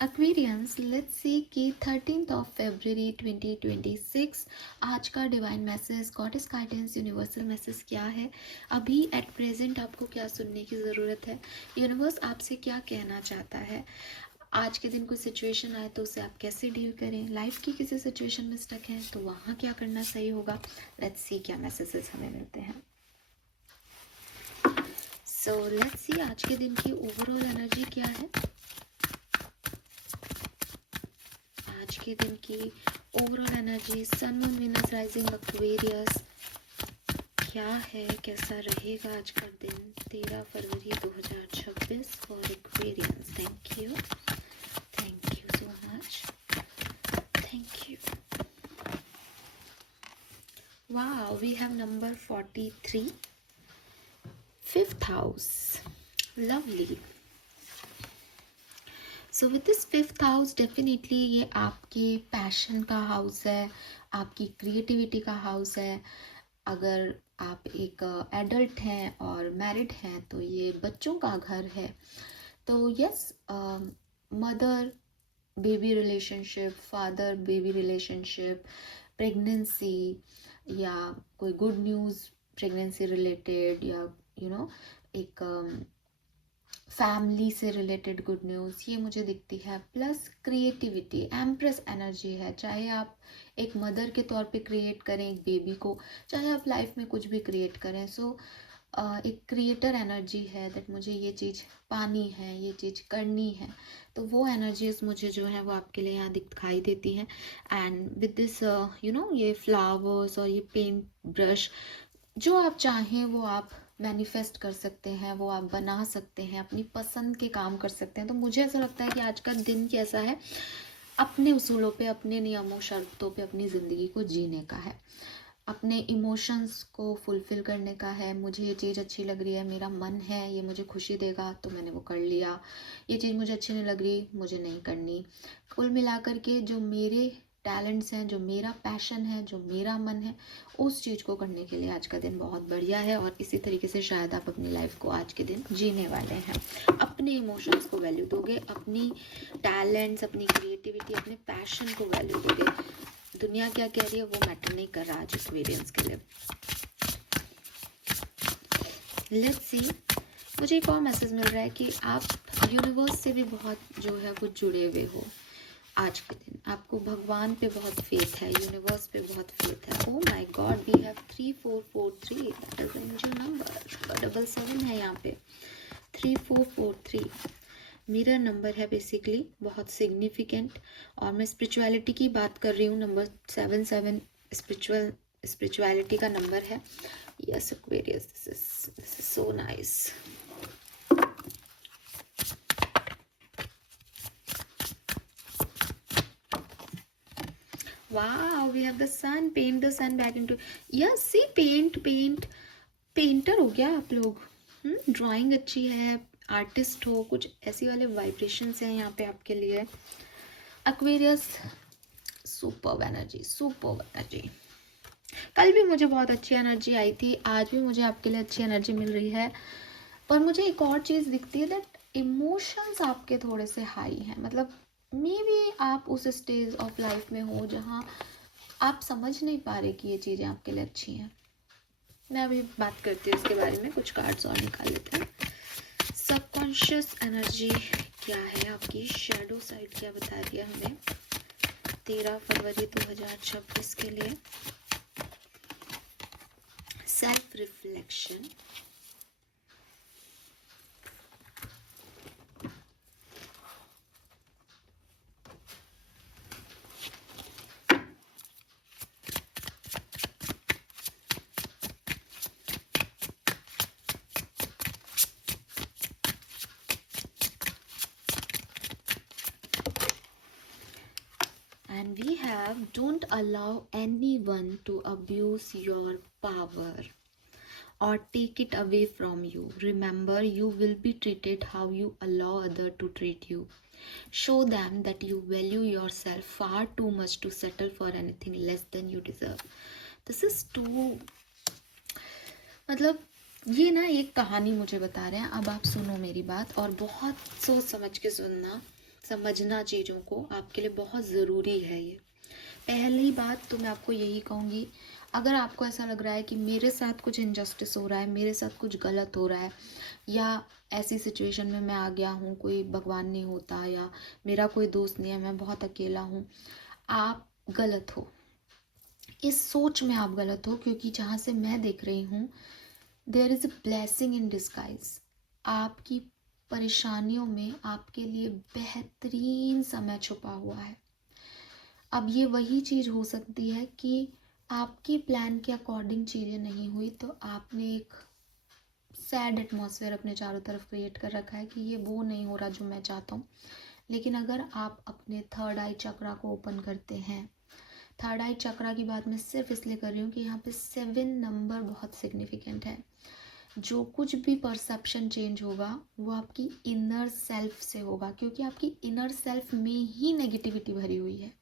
Aquarians, let's see कि 13th of February 2026 आज का divine message, goddess guidance, universal message क्या है। अभी एट प्रेजेंट आपको क्या सुनने की ज़रूरत है, यूनिवर्स आपसे क्या कहना चाहता है। आज के दिन कोई सिचुएशन आए तो उसे आप कैसे डील करें, लाइफ की किसी सिचुएशन में स्टक हैं तो वहाँ क्या करना सही होगा। लेट्स सी क्या मैसेजेस हमें मिलते हैं। सो लेट्स सी आज के दिन की ओवरऑल एनर्जी क्या है। आज के दिन की overall energy, sun moon Venus rising Aquarius क्या है, कैसा रहेगा आज का दिन 13 फरवरी 2026 for Aquarians. Thank you so much, thank you. Wow, we have number 43, 5th house, lovely. So with this 5th house definitely ये आपके पैशन का हाउस है, आपकी क्रिएटिविटी का हाउस है। अगर आप एक एडल्ट हैं और मैरिड हैं तो ये बच्चों का घर है। तो yes, mother baby relationship, father baby relationship, pregnancy या कोई गुड न्यूज़ प्रेगनेंसी रिलेटेड, या एक फैमिली से रिलेटेड गुड न्यूज़, ये मुझे दिखती है। प्लस क्रिएटिविटी, एम्प्रेस एनर्जी है। चाहे आप एक मदर के तौर पे क्रिएट करें एक बेबी को, चाहे आप लाइफ में कुछ भी क्रिएट करें, सो एक क्रिएटर एनर्जी है दैट मुझे ये चीज़ पानी है, ये चीज़ करनी है। तो वो एनर्जीज मुझे जो है वो आपके लिए यहाँ दिखाई देती हैं। एंड विद दिस ये फ्लावर्स और ये पेंट ब्रश, जो आप चाहें वो आप मैनिफेस्ट कर सकते हैं, वो आप बना सकते हैं, अपनी पसंद के काम कर सकते हैं। तो मुझे ऐसा लगता है कि आज का दिन कैसा है, अपने उसूलों पे, अपने नियमों शर्तों पे अपनी ज़िंदगी को जीने का है, अपने इमोशंस को फुलफ़िल करने का है। मुझे ये चीज़ अच्छी लग रही है, मेरा मन है ये मुझे खुशी देगा तो मैंने वो कर लिया। ये चीज़ मुझे अच्छी नहीं लग रही, मुझे नहीं करनी। कुल मिलाकर के जो मेरे टैलेंट्स हैं, जो मेरा पैशन है, जो मेरा मन है, उस चीज़ को करने के लिए आज का दिन बहुत बढ़िया है। और इसी तरीके से शायद आप अपनी लाइफ को आज के दिन जीने वाले हैं। अपने इमोशंस को वैल्यू दोगे, अपनी टैलेंट्स, अपनी क्रिएटिविटी, अपने पैशन को वैल्यू दोगे। दुनिया क्या कह रही है वो मैटर नहीं कर रहा आज एक्सपीरियंस के लिए। लेट्स सी, मुझे एक और मैसेज मिल रहा है कि आप यूनिवर्स से भी बहुत जो है वो जुड़े हुए हो। आज के दिन आपको भगवान पे बहुत फेथ है, यूनिवर्स पे बहुत फेथ है। Oh my God, we have 3443, that is angel number. 77 है यहाँ पे, 3443 मिरर नंबर है बेसिकली, बहुत सिग्निफिकेंट। और मैं स्पिरिचुअलिटी की बात कर रही हूँ। नंबर 77 स्पिरिचुअलिटी का नंबर है। Yes Aquarius, this is so nice. Wow, we have the sun. Paint the sun back into. Yes, see, painter हो गया आप लोग। ड्राइंग अच्छी है, आर्टिस्ट हो, कुछ ऐसी वाले वाइब्रेशंस हैं यहाँ पे आपके लिए। Aquarius, superb energy, superb energy. कल भी मुझे बहुत अच्छी एनर्जी आई थी, आज भी मुझे आपके लिए अच्छी एनर्जी मिल रही है। पर मुझे एक और चीज़ दिखती है दैट इमोशंस आपके थोड़े से हाई हैं। मतलब मे बी आप उस स्टेज ऑफ लाइफ में हो जहाँ आप समझ नहीं पा रहे कि ये चीज़ें आपके लिए अच्छी हैं। मैं अभी बात करती हूँ इसके बारे में, कुछ कार्ड्स और निकाल लेते हैं। सबकॉन्शियस एनर्जी क्या है आपकी, शैडो साइड क्या बता रही है हमें 13 फरवरी 2026 के लिए। Self reflection, and we have don't allow anyone to abuse your power or take it away from you. Remember, you will be treated how you allow other to treat you. Show them that you value yourself far too much to settle for anything less than you deserve. This is too, मतलब ये ना एक कहानी मुझे बता रहे हैं। अब आप सुनो मेरी बात और बहुत सोच समझ के सुनना, समझना चीज़ों को आपके लिए बहुत ज़रूरी है। ये पहली बात तो मैं आपको यही कहूँगी, अगर आपको ऐसा लग रहा है कि मेरे साथ कुछ इनजस्टिस हो रहा है, मेरे साथ कुछ गलत हो रहा है, या ऐसी सिचुएशन में मैं आ गया हूँ, कोई भगवान नहीं होता, या मेरा कोई दोस्त नहीं है, मैं बहुत अकेला हूँ, आप गलत हो। इस सोच में आप गलत हो, क्योंकि जहाँ से मैं देख रही हूँ there is a blessing in disguise. आपकी परेशानियों में आपके लिए बेहतरीन समय छुपा हुआ है। अब ये वही चीज़ हो सकती है कि आपकी प्लान के अकॉर्डिंग चीज़ें नहीं हुई, तो आपने एक सैड एटमॉस्फेयर अपने चारों तरफ क्रिएट कर रखा है कि ये वो नहीं हो रहा जो मैं चाहता हूँ। लेकिन अगर आप अपने थर्ड आई चक्रा को ओपन करते हैं, थर्ड आई चक्रा की बात मैं सिर्फ इसलिए कर रही हूँ कि यहाँ पे 7 नंबर बहुत सिग्निफिकेंट है। जो कुछ भी परसेप्शन चेंज होगा वो आपकी इनर सेल्फ से होगा, क्योंकि आपकी इनर सेल्फ में ही नेगेटिविटी भरी हुई है।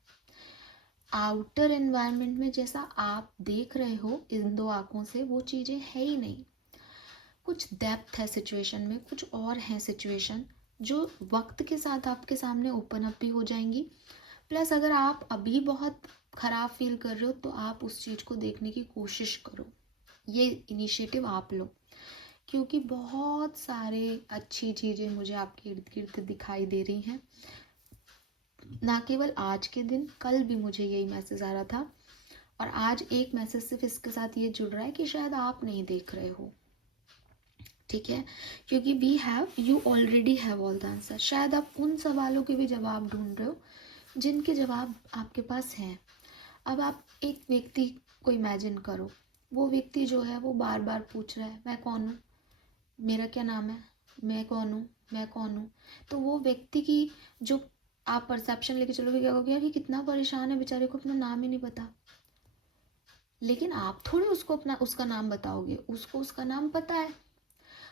आउटर एनवायरनमेंट में जैसा आप देख रहे हो इन दो आंखों से, वो चीज़ें है ही नहीं। कुछ डेप्थ है सिचुएशन में, कुछ और है सिचुएशन जो वक्त के साथ आपके सामने ओपन अप भी हो जाएंगी। प्लस अगर आप अभी बहुत ख़राब फील कर रहे हो तो आप उस चीज़ को देखने की कोशिश करो, ये इनिशिएटिव आप लो, क्योंकि बहुत सारे अच्छी चीज़ें मुझे आपके इर्द गिर्द दिखाई दे रही हैं। ना केवल आज के दिन, कल भी मुझे यही मैसेज आ रहा था, और आज एक मैसेज सिर्फ इसके साथ ये जुड़ रहा है कि शायद आप नहीं देख रहे हो। ठीक है, क्योंकि you already have all the answer. शायद आप उन सवालों के भी जवाब ढूंढ रहे हो जिनके जवाब आपके पास हैं। अब आप एक व्यक्ति को इमेजिन करो, वो व्यक्ति जो है वो बार बार पूछ रहा है मैं कौन हूँ, मेरा क्या नाम है, मैं कौन हूँ, मैं कौन हूँ। तो वो व्यक्ति की जो आप परसेप्शन लेके चलोगे, क्या कहोगे यार ये कितना परेशान है, बेचारे को अपना नाम ही नहीं पता। लेकिन आप थोड़ी उसको अपना उसका नाम बताओगे, उसको उसका नाम पता है।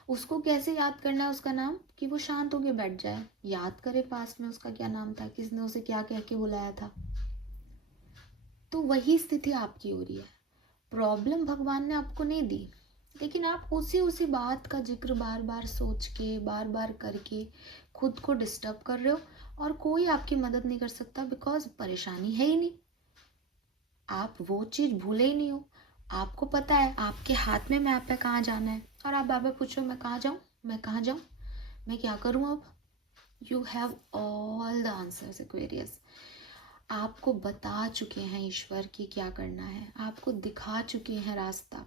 उसको कैसे याद करना है उसका नाम, कि वो शांत होके बैठ जाए, याद करे पास्ट में उसका क्या नाम था, किसने उसे क्या कह के बुलाया था। तो वही स्थिति आपकी हो रही है। प्रॉब्लम भगवान ने आपको नहीं दी, लेकिन आप उसी बात का जिक्र बार बार सोच के, बार बार करके खुद को डिस्टर्ब कर रहे हो, और कोई आपकी मदद नहीं कर सकता, बिकॉज परेशानी है ही नहीं। आप वो चीज़ भूले ही नहीं हो। आपको पता है आपके हाथ में मैप है कहाँ जाना है, और आप बार बार पूछो मैं कहाँ जाऊँ, मैं कहाँ जाऊँ, मैं क्या करूँ अब। You have all the answers Aquarius. आपको बता चुके हैं ईश्वर की क्या करना है, आपको दिखा चुके हैं रास्ता।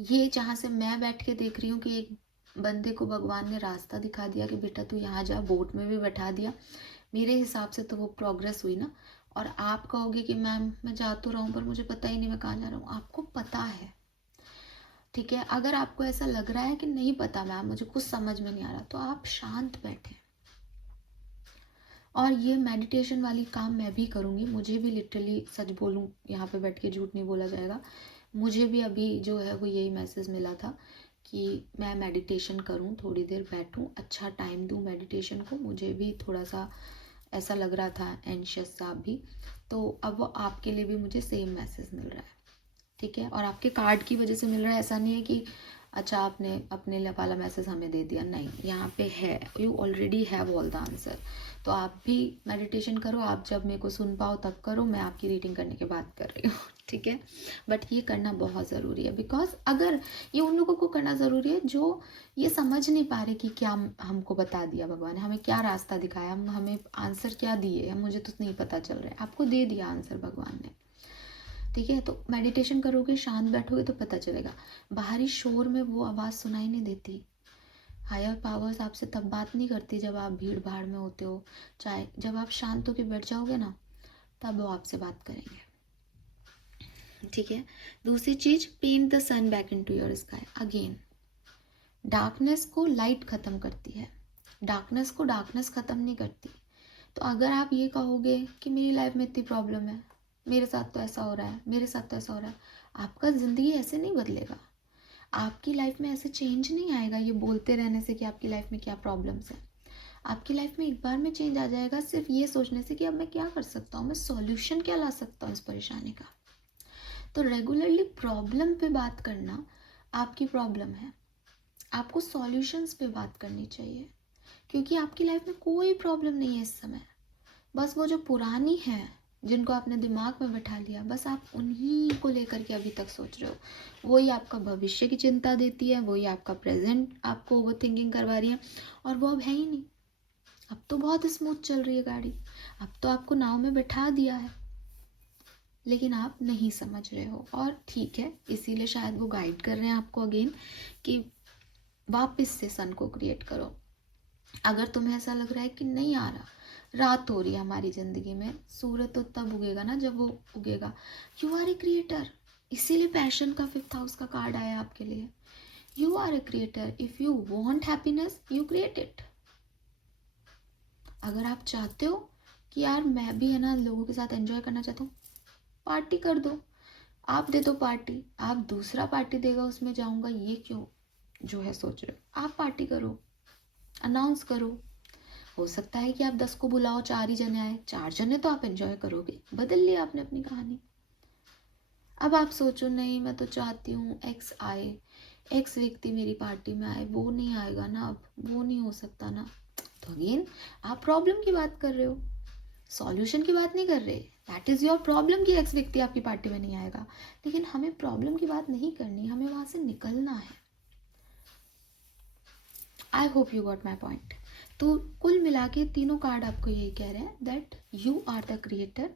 ये जहाँ से मैं बैठ के देख रही हूँ कि एक बंदे को भगवान ने रास्ता दिखा दिया कि बेटा तू यहाँ जा, बोट में भी बैठा दिया, मेरे हिसाब से तो वो प्रोग्रेस हुई ना। और आप कहोगे कि मैम मैं जा तो रहा हूँ पर मुझे पता ही नहीं मैं कहाँ जा रहा हूँ। आपको पता है, ठीक है। अगर आपको ऐसा लग रहा है कि नहीं पता मैम, मुझे कुछ समझ में नहीं आ रहा, तो आप शांत बैठे। और ये मेडिटेशन वाली काम मैं भी करूँगी, मुझे भी लिटरली सच बोलूँ यहाँ पे बैठ के झूठ नहीं बोला जाएगा, मुझे भी अभी जो है वो यही मैसेज मिला था कि मैं मेडिटेशन करूँ, थोड़ी देर बैठूँ, अच्छा टाइम दूँ मेडिटेशन को। मुझे भी थोड़ा सा ऐसा लग रहा था, एंशियस सा भी। तो अब वो आपके लिए भी मुझे सेम मैसेज मिल रहा है, ठीक है। और आपके कार्ड की वजह से मिल रहा है, ऐसा नहीं है कि अच्छा आपने अपने वाला मैसेज हमें दे दिया, नहीं, यहाँ पे है you already have all the answer. तो आप भी मेडिटेशन करो, आप जब मेरे को सुन पाओ तब करो, मैं आपकी रीडिंग करने के बाद कर रही हूँ, ठीक है। बट ये करना बहुत ज़रूरी है, बिकॉज अगर ये उन लोगों को करना ज़रूरी है जो ये समझ नहीं पा रहे कि क्या हमको बता दिया भगवान ने, हमें क्या रास्ता दिखाया, हमें आंसर क्या दिए, मुझे तो नहीं पता चल रहा है। आपको दे दिया आंसर भगवान ने, ठीक है। तो मेडिटेशन करोगे, शांत बैठोगे तो पता चलेगा। बाहरी शोर में वो आवाज़ सुनाई नहीं देती। हायर पावर्स आपसे तब बात नहीं करती जब आप भीड़ भाड़ में होते हो, चाहे जब आप शांत होकर बैठ जाओगे ना, तब वो आपसे बात करेंगे, ठीक है। दूसरी चीज, paint the sun back into your sky again. Darkness को लाइट खत्म करती है, डार्कनेस को डार्कनेस खत्म नहीं करती। तो अगर आप ये कहोगे कि मेरी लाइफ में इतनी प्रॉब्लम है, मेरे साथ तो ऐसा हो रहा है, मेरे साथ तो ऐसा हो रहा है, आपका ज़िंदगी ऐसे नहीं बदलेगा, आपकी लाइफ में ऐसे चेंज नहीं आएगा ये बोलते रहने से कि आपकी लाइफ में क्या प्रॉब्लम्स है। आपकी लाइफ में एक बार में चेंज आ जाएगा सिर्फ ये सोचने से कि अब मैं क्या कर सकता हूँ, मैं सॉल्यूशन क्या ला सकता हूँ इस परेशानी का। तो रेगुलरली प्रॉब्लम पे बात करना, आपकी प्रॉब्लम है, आपको सॉल्यूशंस पे बात करनी चाहिए, क्योंकि आपकी लाइफ में कोई प्रॉब्लम नहीं है इस समय। बस वो जो पुरानी है जिनको आपने दिमाग में बैठा लिया, बस आप उन्हीं को लेकर के अभी तक सोच रहे हो। वही आपका भविष्य की चिंता देती है, वही आपका प्रेजेंट आपको ओवर थिंकिंग करवा रही है, और वो अब है ही नहीं। अब तो बहुत स्मूथ चल रही है गाड़ी, अब तो आपको नाव में बैठा दिया है, लेकिन आप नहीं समझ रहे हो। और ठीक है, इसीलिए शायद वो गाइड कर रहे हैं आपको अगेन कि वापस से सन को क्रिएट करो। अगर तुम्हें ऐसा लग रहा है कि नहीं आ रहा, रात हो रही है हमारी ज़िंदगी में, सूरज तो तब उगेगा ना जब वो उगेगा। यू आर ए क्रिएटर, इसीलिए पैशन का 5th हाउस का कार्ड आया आपके लिए। You are a creator, if you want happiness you create it. अगर आप चाहते हो कि यार मैं भी है ना लोगों के साथ एंजॉय करना चाहता हूँ, पार्टी कर दो, आप दे दो पार्टी, आप दूसरा पार्टी देगा उसमें जाऊंगा ये क्यों जो है सोच रहे हो। आप पार्टी करो, अनाउंस करो। हो सकता है कि आप 10 को बुलाओ, 4 ही जने आए, 4 जने तो आप एंजॉय करोगे। बदल लिया आपने अपनी कहानी। अब आप सोचो नहीं मैं तो चाहती हूँ एक्स आए, एक्स व्यक्ति मेरी पार्टी में आए, वो नहीं आएगा ना, अब वो नहीं हो सकता ना। तो अगेन आप प्रॉब्लम की बात कर रहे हो, सॉल्यूशन की बात नहीं कर रहे। दैट इज़ योर प्रॉब्लम कि एक्स व्यक्ति आपकी पार्टी में नहीं आएगा। लेकिन हमें प्रॉब्लम की बात नहीं करनी, हमें वहाँ से निकलना है। I hope you got my point. तो कुल मिला के तीनों कार्ड आपको यही कह रहे हैं that you are the creator.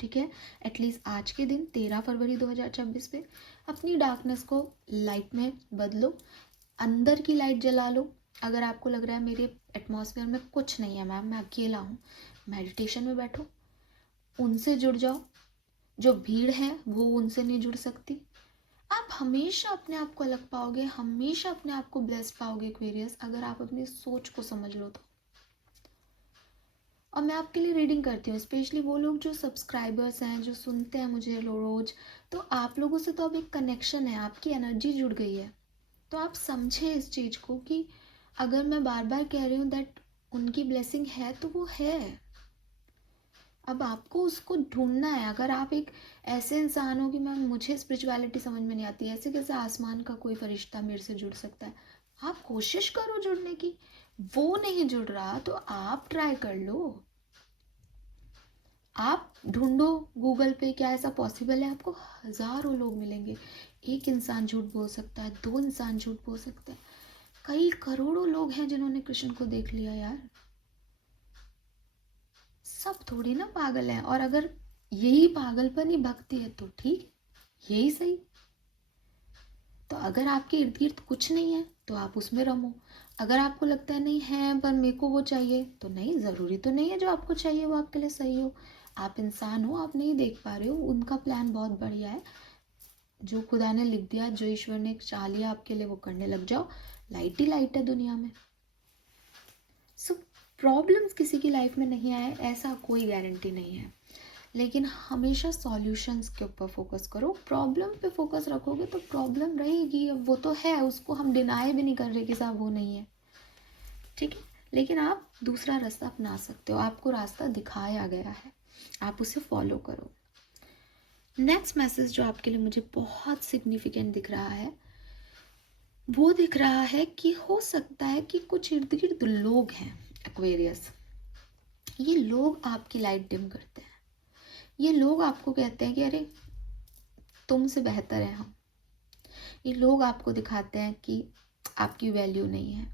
ठीक है, एटलीस्ट आज के दिन 13 फरवरी 2026 पे अपनी डार्कनेस को लाइट में बदलो, अंदर की लाइट जला लो। अगर आपको लग रहा है मेरे एटमॉस्फेयर में कुछ नहीं है मैम, मैं अकेला हूँ, मेडिटेशन में बैठो, उनसे जुड़ जाओ। जो भीड़ है वो उनसे नहीं जुड़ सकती। आप हमेशा अपने आप को अलग पाओगे, हमेशा अपने आप को ब्लेस पाओगे एक्वेरियस, अगर आप अपनी सोच को समझ लो तो। और मैं आपके लिए रीडिंग करती हूँ, स्पेशली वो लोग जो सब्सक्राइबर्स हैं, जो सुनते हैं मुझे रोज, तो आप लोगों से तो अब एक कनेक्शन है, आपकी एनर्जी जुड़ गई है। तो आप समझे इस चीज़ को कि अगर मैं बार बार कह रही हूँ दैट उनकी ब्लेसिंग है तो वो है। अब आपको उसको ढूंढना है। अगर आप एक ऐसे इंसान हो कि मैम मुझे स्पिरिचुअलिटी समझ में नहीं आती, ऐसे कैसे आसमान का कोई फरिश्ता मेरे से जुड़ सकता है, आप कोशिश करो जुड़ने की। वो नहीं जुड़ रहा तो आप ट्राई कर लो, आप ढूंढो गूगल पे क्या ऐसा पॉसिबल है। आपको हजारों लोग मिलेंगे। एक इंसान झूठ बोल सकता है, 2 इंसान झूठ बोल सकते हैं, कई करोड़ों लोग हैं जिन्होंने कृष्ण को देख लिया यार। सब थोड़ी ना पागल हैं। और अगर यही पागलपन ही भक्ति है तो ठीक, यही सही। तो अगर आपके इर्द गिर्द कुछ नहीं है तो आप उसमें रमो। अगर आपको लगता है नहीं है पर मेरे को वो चाहिए, तो नहीं, ज़रूरी तो नहीं है जो आपको चाहिए वो आपके लिए सही हो। आप इंसान हो, आप नहीं देख पा रहे हो, उनका प्लान बहुत बढ़िया है। जो खुदा ने लिख दिया, जो ईश्वर ने चाह लिया आपके लिए, वो करने लग जाओ। लाइट ही लाइट है दुनिया में। सो प्रॉब्लम्स किसी की लाइफ में नहीं आए ऐसा कोई गारंटी नहीं है, लेकिन हमेशा सॉल्यूशंस के ऊपर फोकस करो। प्रॉब्लम पे फोकस रखोगे तो प्रॉब्लम रहेगी, अब वो तो है, उसको हम डिनाई भी नहीं कर रहे कि साहब वो नहीं है, ठीक है। लेकिन आप दूसरा रास्ता अपना सकते हो, आपको रास्ता दिखाया गया है, आप उसे फॉलो करो। नेक्स्ट मैसेज जो आपके लिए मुझे बहुत सिग्निफिकेंट दिख रहा है, वो दिख रहा है कि हो सकता है कि कुछ इर्द गिर्द लोग हैं एक्वेरियस, ये लोग आपकी लाइट डिम करते हैं। ये लोग आपको कहते हैं कि अरे तुमसे बेहतर है हम। ये लोग आपको दिखाते हैं कि आपकी वैल्यू नहीं है।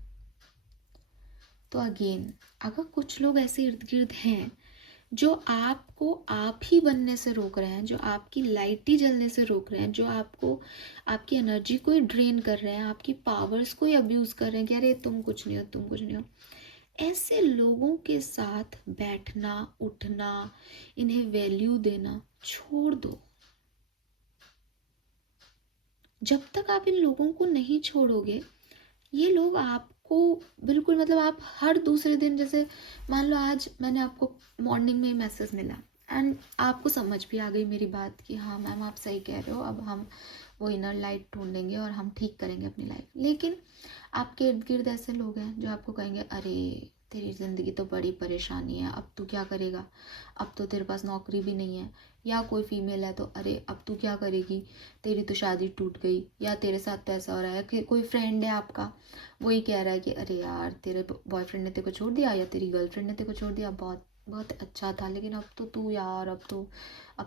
तो अगेन अगर कुछ लोग ऐसे इर्द गिर्द हैं जो आपको आप ही बनने से रोक रहे हैं, जो आपकी लाइट ही जलने से रोक रहे हैं, जो आपको आपकी एनर्जी को ही ड्रेन कर रहे हैं, आपकी पावर्स को ही अब्यूज़ कर रहे हैं कि अरे तुम कुछ नहीं हो, तुम कुछ नहीं हो, ऐसे लोगों के साथ बैठना उठना, इन्हें वैल्यू देना छोड़ दो। जब तक आप इन लोगों को नहीं छोड़ोगे, ये लोग आपको बिल्कुल, मतलब आप हर दूसरे दिन, जैसे मान लो आज मैंने आपको मॉर्निंग में मैसेज मिला एंड आपको समझ भी आ गई मेरी बात कि हाँ मैम आप सही कह रहे हो, अब हम वो इनर लाइट ढूंढेंगे और हम ठीक करेंगे अपनी लाइफ। लेकिन आपके इर्द गिर्द ऐसे लोग हैं जो आपको कहेंगे अरे तेरी ज़िंदगी तो बड़ी परेशानी है, अब तू क्या करेगा, अब तो तेरे पास नौकरी भी नहीं है। या कोई फीमेल है तो अरे अब तू क्या करेगी, तेरी तो शादी टूट गई। या तेरे साथ तो ऐसा हो रहा है कि कोई फ्रेंड है आपका, वही कह रहा है कि अरे यार तेरे बॉयफ्रेंड ने तेरे को छोड़ दिया या तेरी गर्लफ्रेंड ने तेरे को छोड़ दिया, बहुत बहुत अच्छा था, लेकिन अब तो तू यार, अब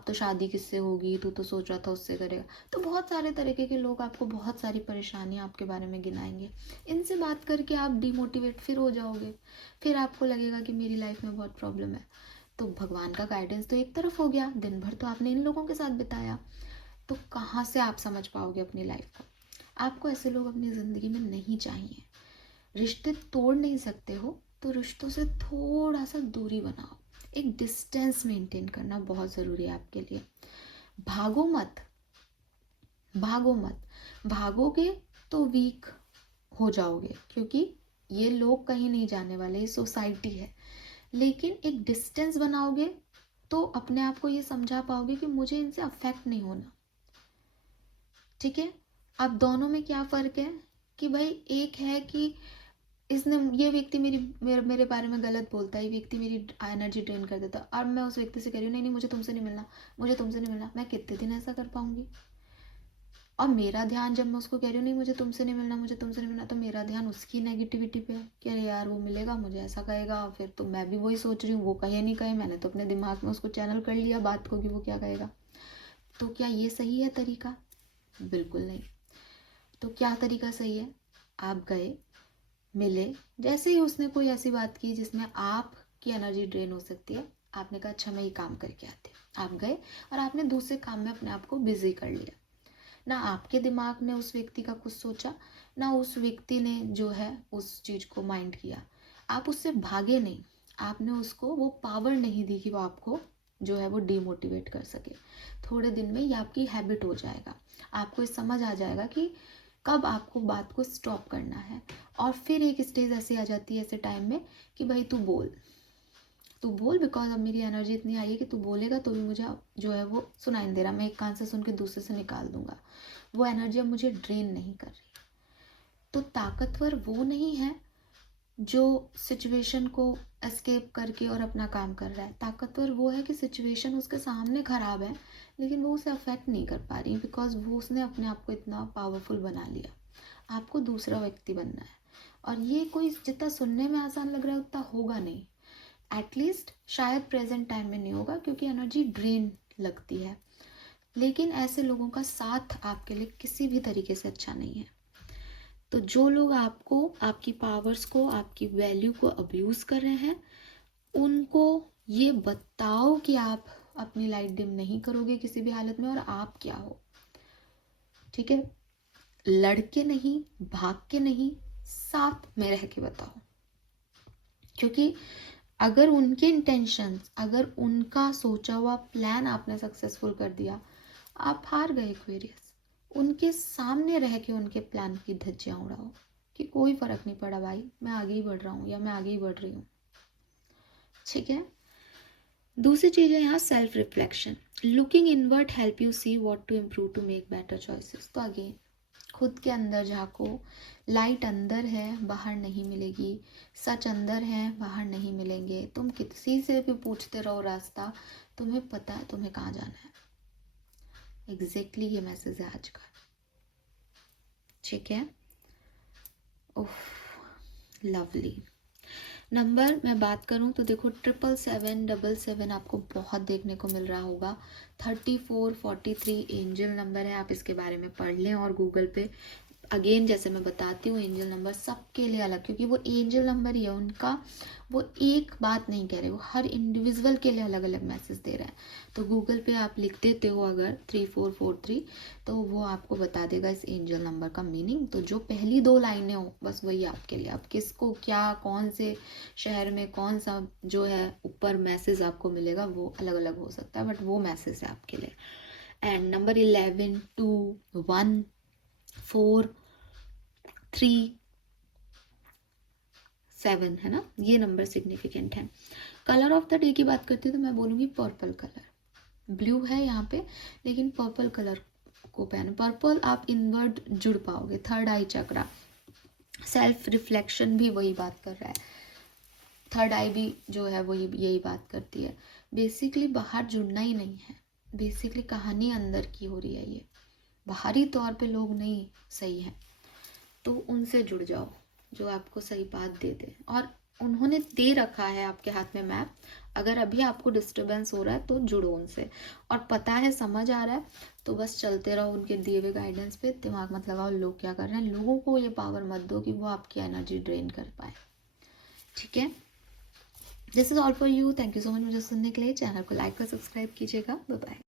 तो शादी किससे होगी, तू तो सोच रहा था उससे करेगा। तो बहुत सारे तरीके के लोग आपको बहुत सारी परेशानियां आपके बारे में गिनाएंगे। इनसे बात करके आप डिमोटिवेट फिर हो जाओगे, फिर आपको लगेगा कि मेरी लाइफ में बहुत प्रॉब्लम है। तो भगवान का गाइडेंस तो एक तरफ हो गया, दिन भर तो आपने इन लोगों के साथ बिताया, तो कहाँ से आप समझ पाओगे अपनी लाइफ को। आपको ऐसे लोग अपनी ज़िंदगी में नहीं चाहिए। रिश्ते तोड़ नहीं सकते हो तो रिश्तों से थोड़ा सा दूरी बनाओ, एक डिस्टेंस मेंटेन करना बहुत ज़रूरी है आपके लिए। भागो मत, भागो मत, भागोगे तो वीक हो जाओगे, क्योंकि ये लोग कहीं नहीं जाने वाले, ये सोसाइटी है। लेकिन एक डिस्टेंस बनाओगे तो अपने आप को ये समझा पाओगे कि मुझे इनसे अफेक्ट नहीं होना। ठीक है, अब दोनों में क्या फ़र्क है कि भाई एक है कि इसने, ये व्यक्ति मेरे बारे में गलत बोलता है, ये व्यक्ति मेरी एनर्जी ड्रेन कर देता है, और मैं उस व्यक्ति से कह रही हूँ नहीं नहीं मुझे तुमसे नहीं मिलना, मुझे तुमसे नहीं मिलना। मैं कितने दिन ऐसा कर पाऊंगी? और मेरा ध्यान जब मैं उसको कह रही हूँ नहीं मुझे तुमसे नहीं मिलना, मुझे तुमसे नहीं मिलना, तो मेरा ध्यान उसकी नेगेटिविटी पे है कि अरे यार वो मिलेगा, मुझे ऐसा कहेगा, फिर तो मैं भी वही सोच रही हूँ, वो कहे नहीं कहे, मैंने तो अपने दिमाग में उसको चैनल कर लिया बात को कि वो क्या कहेगा। तो क्या ये सही है तरीका? बिल्कुल नहीं। तो क्या तरीका सही है? आप गए, मिले, जैसे ही उसने कोई ऐसी बात की जिसमें आपकी एनर्जी ड्रेन हो सकती है, आपने कहा अच्छा मैं ये काम करके आते, आप गए और आपने दूसरे काम में अपने आप को बिजी कर लिया। ना आपके दिमाग ने उस व्यक्ति का कुछ सोचा, ना उस व्यक्ति ने जो है उस चीज़ को माइंड किया। आप उससे भागे नहीं, आपने उसको वो पावर नहीं दी कि वो आपको जो है वो डिमोटिवेट कर सके। थोड़े दिन में ये आपकी हैबिट हो जाएगा, आपको ये समझ आ जाएगा कि कब आपको बात को स्टॉप करना है। और फिर एक स्टेज ऐसी आ जाती है ऐसे टाइम में कि भाई तू बोल, बिकॉज अब मेरी एनर्जी इतनी आई है कि तू बोलेगा तो भी मुझे जो है वो सुनाई नहीं दे रहा, मैं एक कान से सुन के दूसरे से निकाल दूंगा, वो एनर्जी अब मुझे ड्रेन नहीं कर रही। तो ताकतवर वो नहीं है जो सिचुएशन को एस्केप करके और अपना काम कर रहा है, ताकतवर वो है कि सिचुएशन उसके सामने खराब है लेकिन वो उसे अफेक्ट नहीं कर पा रही, बिकॉज वो उसने अपने आप को इतना पावरफुल बना लिया। आपको दूसरा व्यक्ति बनना है, और ये कोई जितना सुनने में आसान लग रहा है उतना होगा नहीं, एटलीस्ट शायद प्रेजेंट टाइम में नहीं होगा, क्योंकि एनर्जी ड्रेन लगती है। लेकिन ऐसे लोगों का साथ आपके लिए किसी भी तरीके से अच्छा नहीं है। तो जो लोग आपको, आपकी पावर्स को, आपकी वैल्यू को अब्यूज़ कर रहे हैं, उनको ये बताओ कि आप अपनी लाइट डिम नहीं करोगे किसी भी हालत में, और आप क्या हो। ठीक है, लड़के नहीं, भाग के नहीं, साथ में रह के बताओ। क्योंकि अगर उनके इंटेंशंस, अगर उनका सोचा हुआ प्लान आपने सक्सेसफुल कर दिया, आप हार गए एक्वेरियस। उनके सामने रह के उनके प्लान की धज्जियां उड़ाओ कि कोई फर्क नहीं पड़ा भाई, मैं आगे ही बढ़ रहा हूँ या मैं आगे ही बढ़ रही हूँ। ठीक है, दूसरी चीज़ है यहाँ self reflection. Looking inward help you see what to improve to make better choices. तो अगेन खुद के अंदर झाँको, लाइट अंदर है बाहर नहीं मिलेगी, सच अंदर है बाहर नहीं मिलेंगे। तुम किसी से भी पूछते रहो रास्ता, तुम्हें पता है तुम्हें कहाँ जाना है। एग्जैक्टली ये मैसेज है आज का। ठीक है, ओह लवली। नंबर मैं बात करूं तो देखो 77777 आपको बहुत देखने को मिल रहा होगा। 3443 एंजल नंबर है, आप इसके बारे में पढ़ लें और गूगल पे। अगेन जैसे मैं बताती हूँ एंजल नंबर सबके लिए अलग, क्योंकि वो एंजल नंबर ही है उनका, वो एक बात नहीं कह रहे, वो हर इंडिविजुअल के लिए अलग अलग मैसेज दे रहे हैं। तो गूगल पे आप लिख देते हो अगर 3443, तो वो आपको बता देगा इस एंजल नंबर का मीनिंग। तो जो पहली दो लाइनें हो बस वही आपके लिए, अब किसको क्या कौन से शहर में कौन सा जो है ऊपर मैसेज आपको मिलेगा वो अलग अलग हो सकता है, बट वो मैसेज है आपके लिए। एंड नंबर 11 2 1 4 3 7 है ना, ये नंबर सिग्निफिकेंट है। कलर ऑफ द डे की बात करते हैं तो मैं बोलूँगी पर्पल कलर। ब्लू है यहाँ पे लेकिन पर्पल कलर को पहने। पर्पल आप इनवर्ड जुड़ पाओगे, थर्ड आई चक्रा, सेल्फ रिफ्लेक्शन भी वही बात कर रहा है। थर्ड आई भी जो है वो यही बात करती है। बेसिकली बाहर जुड़ना ही नहीं है, बेसिकली कहानी अंदर की हो रही है ये, बाहरी तौर पे लोग नहीं सही है, तो उनसे जुड़ जाओ जो आपको सही बात दे दे। और उन्होंने दे रखा है आपके हाथ में मैप, अगर अभी आपको डिस्टरबेंस हो रहा है तो जुड़ो उनसे, और पता है समझ आ रहा है तो बस चलते रहो उनके दिए हुए गाइडेंस पे, दिमाग मत लगाओ लोग क्या कर रहे हैं, लोगों को ये पावर मत दो कि वो आपकी एनर्जी ड्रेन कर पाए। ठीक है, this is all for you, thank you so much मुझे सुनने के लिए। चैनल को लाइक और सब्सक्राइब कीजिएगा। Bye bye.